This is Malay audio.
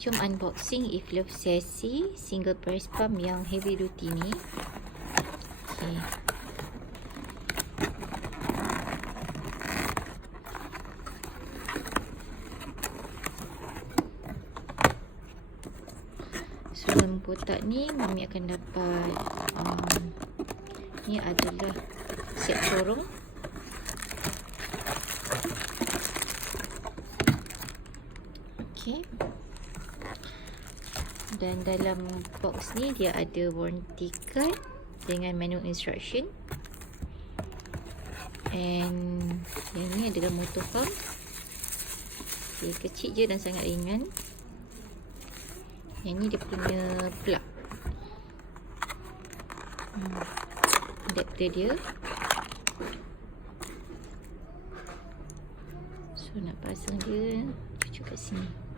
Jom unboxing If Love Sassy single breast pump yang heavy duty ni. Okay. So dalam kotak ni Mami akan dapat ni adalah set corong. Okay. Dan dalam box ni dia ada warranty card dengan manual instruction. And yang ni adalah motor pump. Okay, kecil je dan sangat ringan. Yang ni dia punya plug. Adapter dia. So nak pasang dia, cucuk kat sini.